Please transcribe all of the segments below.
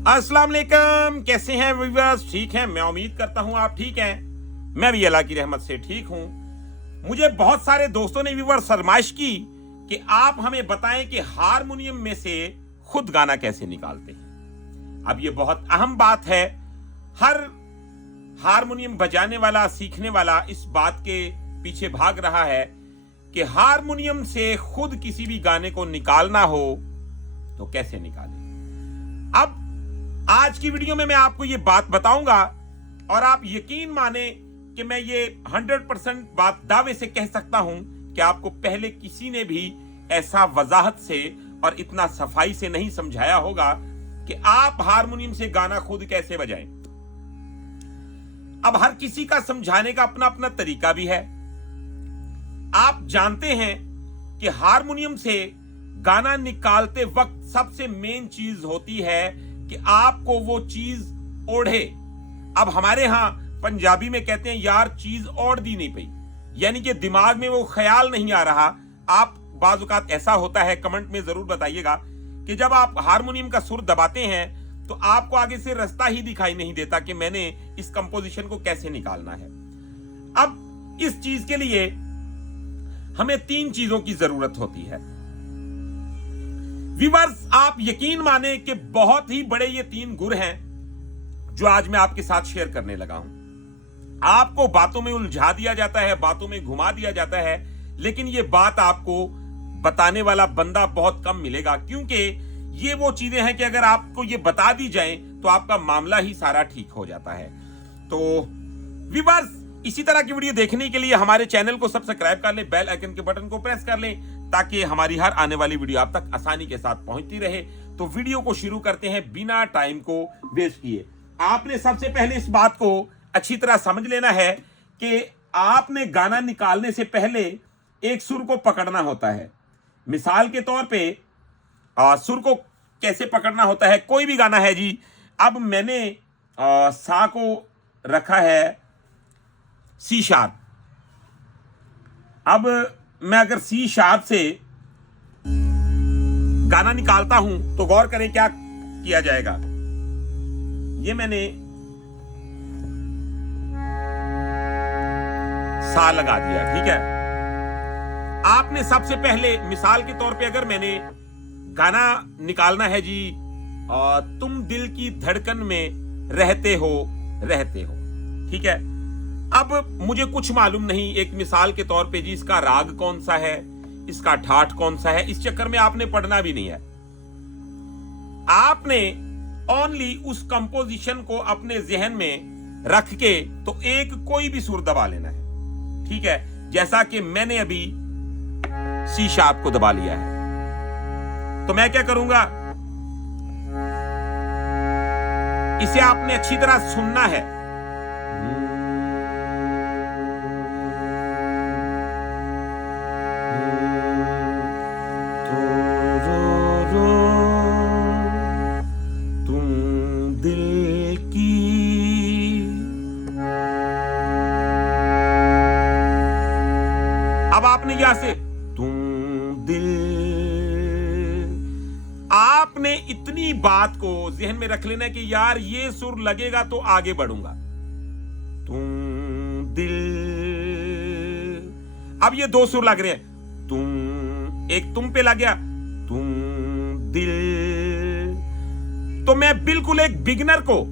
अस्सलाम वालेकुम, कैसे हैं व्यूअर्स? ठीक हैं, मैं उम्मीद करता हूं आप ठीक हैं। मैं भी अल्लाह की रहमत से ठीक हूं। मुझे बहुत सारे दोस्तों ने व्यूअर्स फरमाइश की कि आप हमें बताएं कि हारमोनियम में से खुद गाना कैसे निकालते हैं। अब ये बहुत अहम बात है। हर हारमोनियम बजाने वाला, सीखने वाला इस बात के पीछे भाग रहा है कि हारमोनियम से खुद किसी भी गाने को निकालना हो तो कैसे निकालें। अब आज की वीडियो में मैं आपको ये बात बताऊंगा और आप यकीन माने कि मैं ये 100% बात दावे से कह सकता हूं कि आपको पहले किसी ने भी ऐसा वजाहत से और इतना सफाई से नहीं समझाया होगा कि आप हारमोनियम से गाना खुद कैसे बजाएं। अब हर किसी का समझाने का अपना अपना तरीका भी है। आप जानते हैं कि हारमोनियम से गाना निकालते वक्त सबसे मेन चीज होती है कि आपको वो चीज ओढ़े। अब हमारे यहां पंजाबी में कहते हैं यार चीज ओढ़ दी नहीं पई, यानी कि दिमाग में वो ख्याल नहीं आ रहा। आप बाज़ औक़ात ऐसा होता है, कमेंट में जरूर बताइएगा कि जब आप हारमोनियम का सुर दबाते हैं तो आपको आगे से रास्ता ही दिखाई नहीं देता कि मैंने इस कंपोजिशन को कैसे निकालना है। अब इस चीज के लिए हमें 3 चीजों की जरूरत होती है। व्यूअर्स, आप यकीन माने कि बहुत ही बड़े ये 3 गुर हैं जो आज मैं आपके साथ शेयर करने लगा हूं। आपको बातों में उलझा दिया जाता है, बातों में घुमा दिया जाता है, लेकिन ये बात आपको बताने वाला बंदा बहुत कम मिलेगा, क्योंकि ये वो चीजें हैं कि अगर आपको ये बता दी जाए तो आपका मामला ही सारा ठीक हो जाता है। तो व्यूअर्स, इसी तरह की वीडियो देखने के लिए हमारे चैनल को सब्सक्राइब कर लें, बेल आइकन के बटन को प्रेस कर लें ताकि हमारी हर आने वाली वीडियो आप तक आसानी के साथ पहुंचती रहे। तो वीडियो को शुरू करते हैं बिना टाइम को वेस्ट किए। आपने सबसे पहले इस बात को अच्छी तरह समझ लेना है कि आपने गाना निकालने से पहले एक सुर को पकड़ना होता है। मिसाल के तौर पे सुर को कैसे पकड़ना होता है। कोई भी गाना है जी, अब मैंने सा को रखा है सी शार्प। अब मैं अगर सी शार्प से गाना निकालता हूं तो गौर करें क्या किया जाएगा। ये मैंने सा लगा दिया, ठीक है। आपने सबसे पहले मिसाल के तौर पे अगर मैंने गाना निकालना है जी, तुम दिल की धड़कन में रहते हो, ठीक है। अब मुझे कुछ मालूम नहीं, एक मिसाल के तौर पे जी, इसका राग कौन सा है, इसका ठाठ कौन सा है, इस चक्कर में आपने पढ़ना भी नहीं है। आपने ओनली उस कंपोजिशन को अपने जहन में रख के तो एक कोई भी सुर दबा लेना है, ठीक है। जैसा कि मैंने अभी सी शार्प को दबा लिया है, तो मैं क्या करूंगा, इसे आपने अच्छी तरह सुनना है। तुम दिल की अब आपने यहां से आपने इतनी बात को जहन में रख लेना कि यार ये सुर लगेगा तो आगे बढ़ूंगा। तुम दिल, अब ये 2 सुर लग रहे हैं। तुम, एक तुम पे लग गया, तुम दिल। तो मैं बिल्कुल एक बिगिनर को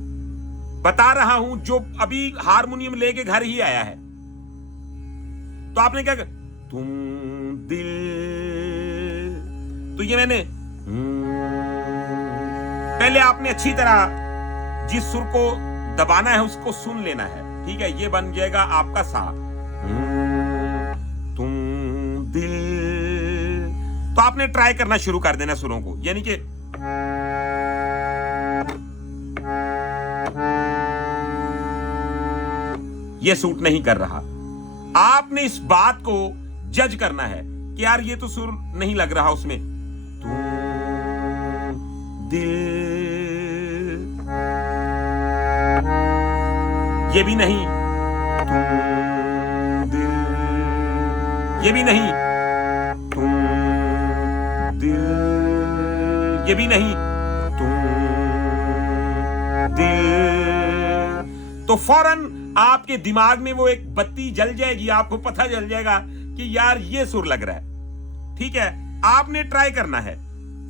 बता रहा हूं जो अभी हारमोनियम लेके घर ही आया है। तो आपने क्या कर, तुम दिल, तो ये मैंने पहले आपने अच्छी तरह जिस सुर को दबाना है उसको सुन लेना है, ठीक है। ये बन जाएगा आपका सा। तुम दिल, तो आपने ट्राई करना शुरू कर देना सुरों को, यानी कि ये सूट नहीं कर रहा। आपने इस बात को जज करना है कि यार ये तो सुर नहीं लग रहा उसमें। तुम दिल, ये भी नहीं, तुम दिल, ये भी नहीं, तुम दिल, ये भी नहीं, तुम तो फौरन आपके दिमाग में वो एक बत्ती जल जाएगी, आपको पता चल जाएगा कि यार ये सुर लग रहा है। ठीक है, आपने ट्राई करना है।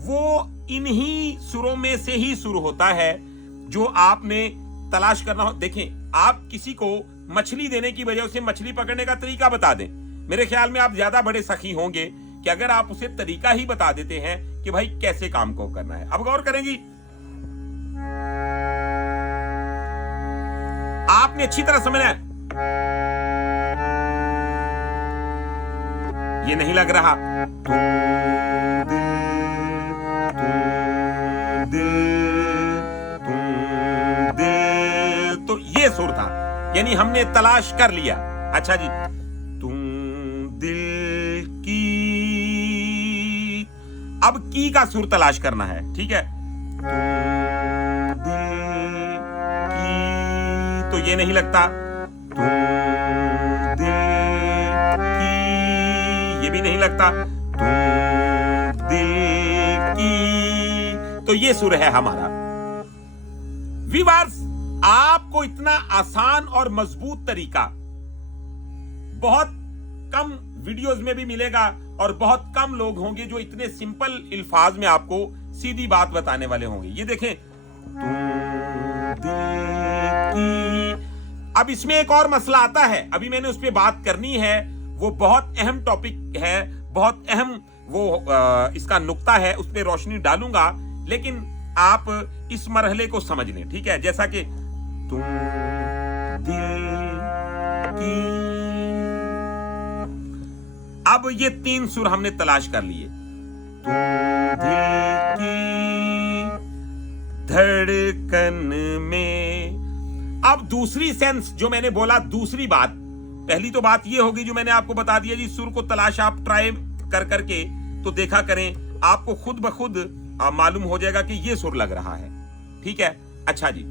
वो इन्हीं सुरों में से ही सुर होता है जो आपने तलाश करना हो। देखें, आप किसी को मछली देने की वजह से मछली पकड़ने का तरीका बता दें, मेरे ख्याल में आप ज्यादा बड़े सखी होंगे कि अगर आप उसे तरीका ही बता देते हैं कि भाई कैसे काम को करना है। अब गौर करें जी, आपने अच्छी तरह समझना है। ये नहीं लग रहा तो ये सुर था, यानी हमने तलाश कर लिया। अच्छा जी, तुम दिल की, अब की का सुर तलाश करना है। ठीक है, तुम दिल की, तो ये नहीं लगता। तुम दिल की, ये भी नहीं लगता। तुम दिल की, तो ये सुर है हमारा। व्यूअर्स, आपको इतना आसान और मजबूत तरीका बहुत कम वीडियोस में भी मिलेगा और बहुत कम लोग होंगे जो इतने सिंपल अल्फाज में आपको सीधी बात बताने वाले होंगे। ये देखें, अब इसमें एक और मसला आता है, अभी मैंने उस पर बात करनी है। वो बहुत अहम टॉपिक है, बहुत अहम वो इसका नुक्ता है, उस पर रोशनी डालूंगा, लेकिन आप इस मरहले को समझ लें। ठीक है, जैसा कि तुम दिल की, अब ये 3 सुर हमने तलाश कर लिए। तुम दिल की धड़कन में। अब दूसरी सेंस जो मैंने बोला, दूसरी बात, पहली तो बात ये होगी जो मैंने आपको बता दिया जी, सुर को तलाश आप ट्राई कर करके तो देखा करें, आपको खुद ब खुद मालूम हो जाएगा कि ये सुर लग रहा है। ठीक है, अच्छा जी,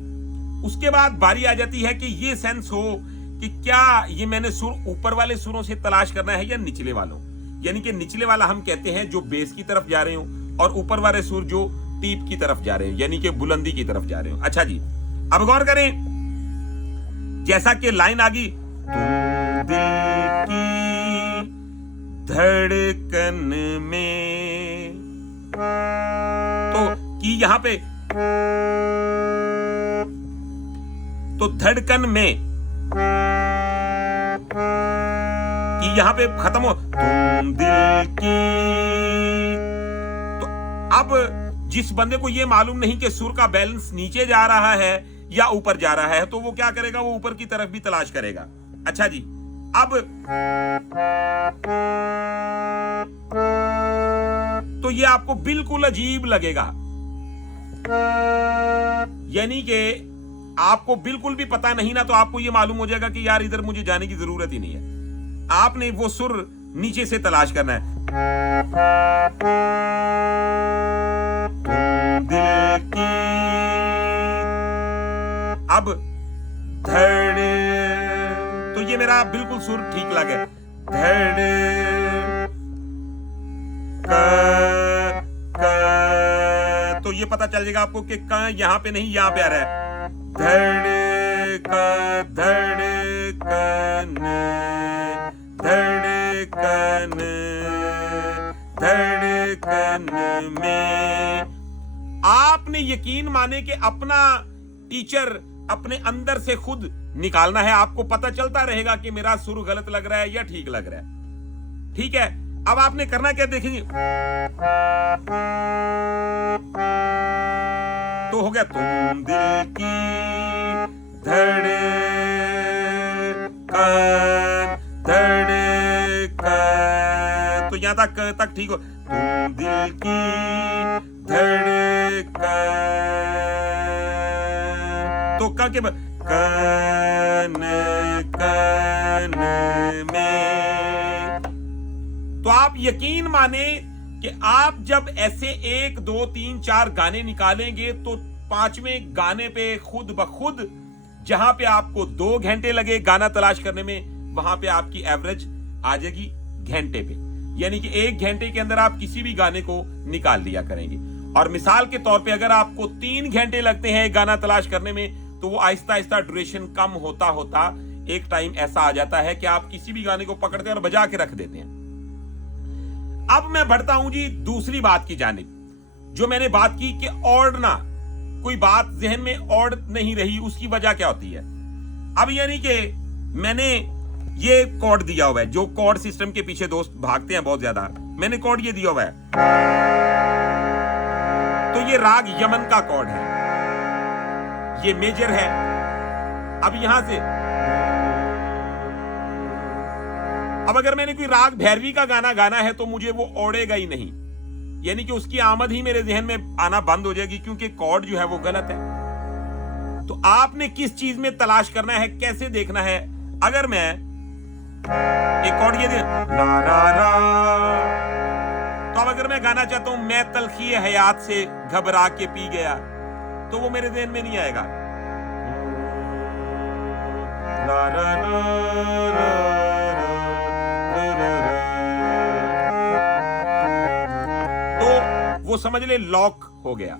उसके बाद बारी आ जाती है कि ये सेंस हो कि क्या ये मैंने सुर ऊपर वाले सुरों से तलाश करना है या निचले वालों, यानी कि निचले वाला हम कहते हैं जो बेस की तरफ जा रहे हो, और ऊपर वाले सुर जो टीप की तरफ जा रहे हो, यानी कि बुलंदी की तरफ जा रहे हो। अच्छा जी, अब गौर करें, जैसा कि लाइन आ गई, तुम दिल की धड़कन में, तो की यहां पे, तो धड़कन में कि यहां पे खत्म हो, तुम दिल की। तो अब जिस बंदे को ये मालूम नहीं कि सुर का बैलेंस नीचे जा रहा है या ऊपर जा रहा है, तो वो क्या करेगा, वो ऊपर की तरफ भी तलाश करेगा। अच्छा जी, अब तो ये आपको बिल्कुल अजीब लगेगा, यानी कि आपको बिल्कुल भी पता नहीं ना, तो आपको ये मालूम हो जाएगा कि यार इधर मुझे जाने की जरूरत ही नहीं है। आपने वो सुर नीचे से तलाश करना है। दिल की, अब धड़, तो ये मेरा बिल्कुल सुर ठीक लगे, धड़ तो ये पता चल जाएगा आपको कि क यहां पे नहीं, यहां पे आ रहा है। धड़कन धड़कन धड़कन धड़कन में। आपने यकीन माने कि अपना टीचर अपने अंदर से खुद निकालना है, आपको पता चलता रहेगा कि मेरा सुर गलत लग रहा है या ठीक लग रहा है। ठीक है, अब आपने करना क्या देखेंगे, तो हो गया, तुम दिल की धड़कन धड़कन, तो यहां तक ठीक हो, तुम दिल की धड़कन, तो क के कन कन में। तो आप यकीन माने कि आप जब ऐसे 1 2 3 4 गाने निकालेंगे तो 5वें गाने पे खुद ब खुद, जहां पे आपको 2 घंटे लगे गाना तलाश करने में, वहां पे आपकी एवरेज आ जाएगी घंटे पे, यानी कि 1 घंटे के अंदर आप किसी भी गाने को निकाल लिया करेंगे। और मिसाल के तौर पे अगर आपको 3 घंटे लगते हैं गाना तलाश करने में, तो वो आहिस्ता आहिस्ता ड्यूरेशन कम होता होता एक टाइम ऐसा आ जाता है कि आप किसी भी गाने को पकड़ते हैं और बजा के रख देते हैं। अब मैं बढ़ता हूं जी दूसरी बात की जानिब, जो मैंने बात की कि ओढ़ना, कोई बात जहन में ओढ़ नहीं रही, उसकी वजह क्या होती है। अब यानी कि मैंने ये कॉर्ड दिया हुआ है, जो कॉर्ड सिस्टम के पीछे दोस्त भागते हैं बहुत ज्यादा, मैंने कॉर्ड ये दिया हुआ है, तो ये राग यमन का कॉर्ड है, ये मेजर है। अब यहां से अब अगर मैंने कोई राग भैरवी का गाना है तो मुझे वो ओढ़ेगा ही नहीं, यानी कि उसकी आमद ही मेरे जहन में आना बंद हो जाएगी, क्योंकि कॉर्ड जो है वो गलत है। तो आपने किस चीज में तलाश करना है, कैसे देखना है। अगर मैं एक कॉर्ड ये दे रा रा रा, तो अब अगर मैं गाना चाहता हूं मैं तलखी हयात से घबरा के पी गया, तो वो मेरे जहन में नहीं आएगा। रा रा रा, तो वो समझ ले लॉक हो गया,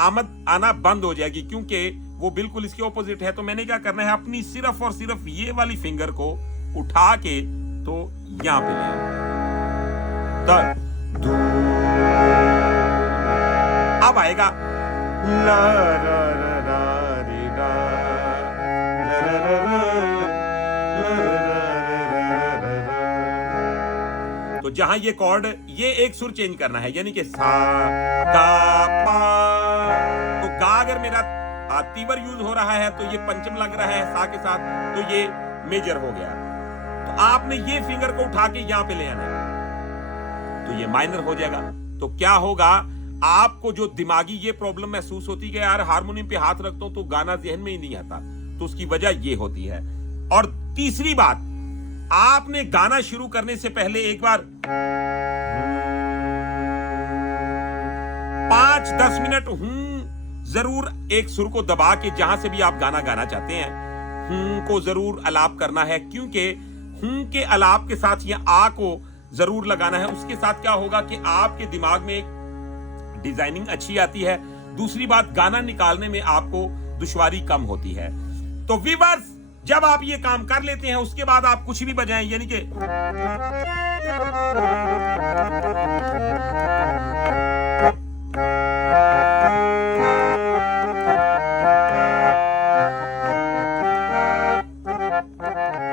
आमद आना बंद हो जाएगी, क्योंकि वो बिल्कुल इसके ऑपोजिट है। तो मैंने क्या करना है, अपनी सिर्फ और सिर्फ ये वाली फिंगर को उठा के तो यहां पे ले अब आएगा ला रा रा रा रे रा रा रा रा। तो जहां ये कॉर्ड, ये एक सुर चेंज करना है, यानी कि सा गा पा, तो गा अगर मेरा तीवर यूज हो रहा है तो ये पंचम लग रहा है सा के साथ, तो ये मेजर हो गया। तो आपने ये फिंगर को उठा के यहां पे ले आना है, तो ये माइनर हो जाएगा। तो क्या होगा, आपको जो दिमागी ये प्रॉब्लम महसूस होती है यार हारमोनियम पे हाथ रखता हूं तो गाना जहन में ही नहीं आता, तो उसकी वजह ये होती है। और तीसरी बात, आपने गाना शुरू करने से पहले एक बार 5-10 मिनट जरूर एक सुर को दबा के, जहां से भी आप गाना गाना चाहते हैं, को जरूर अलाप करना है, क्योंकि के अलाप के साथ या आ को जरूर लगाना है। उसके साथ क्या होगा कि आपके दिमाग में एक डिजाइनिंग अच्छी आती है। दूसरी बात, गाना निकालने में आपको दुश्वारी कम होती है। तो व्यूअर्स, जब आप ये काम कर लेते हैं उसके बाद आप कुछ भी बजाएं, यानी कि